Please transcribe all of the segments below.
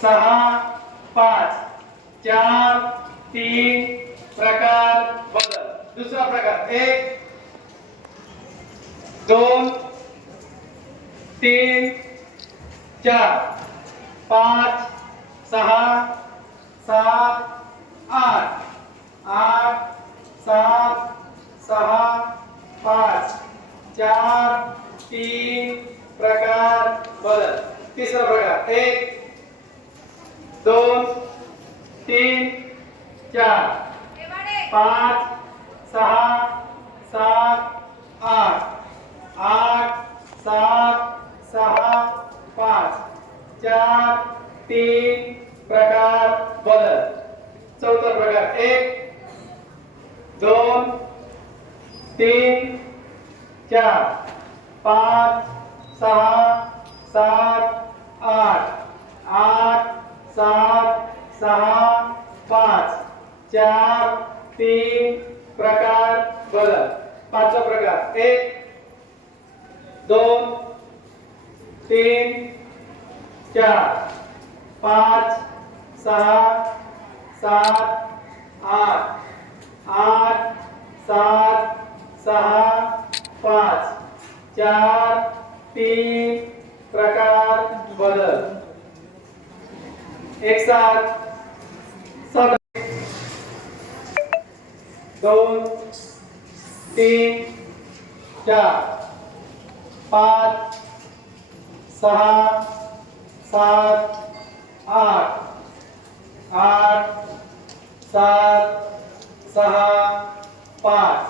सहा पाच चार तीन प्रकार बदल. दुसरा प्रकार एक दोन तीन चार पाच सहा सात आठ आठ सात सहा पाच चार तीन प्रकार बदल. तिसरा प्रकार एक दोन तीन चार पाच सहा सात आठ आठ सात सहा पाच चार तीन प्रकार बदल. चौथा प्रकार एक दोन तीन चार पाच सहा सात आठ आठ सात सहा पाच चार तीन प्रकार बदल. पाचवा प्रकार एक दोन तीन चार पाच सहा सात आठ आठ सात सहा पाच चार तीन प्रकार बदल. एक सात सात दोन तीन चार पाच सहा सात आठ आठ सात सहा पाच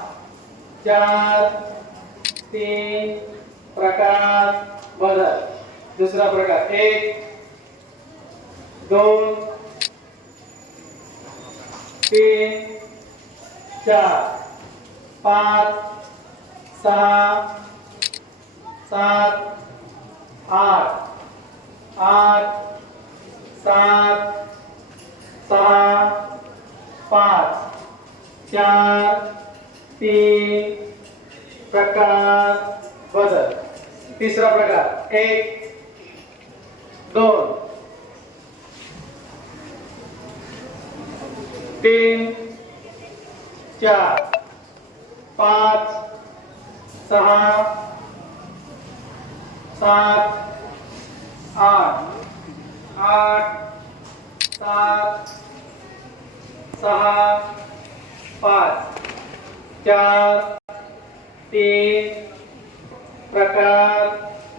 चार तीन प्रकार बदल. दुसरा प्रकार एक दोन तीन चार पाच सहा सात आठ आठ सात सहा पाच चार तीन प्रकार बदल. तिसरा प्रकार एक दोन तीन चार पाच सहा सात आठ आठ सात सहा पाच चार तीन प्रकार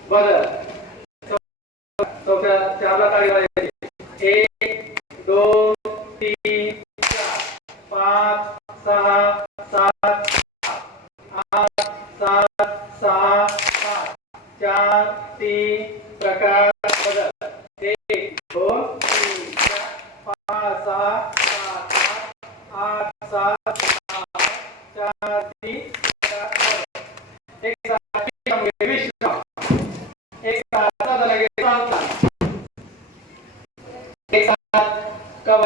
बदल. चौथ्या चारला ताळी वाजवायची. एक दोन तीन चार पाच सहा सात आठ सात सहा पाच चार तीन प्रकार बदल. एक दोन तीन चार पाच सहा सात आठ सात चार तीन प्रकार बदल. एक सात एक सात एक सात कब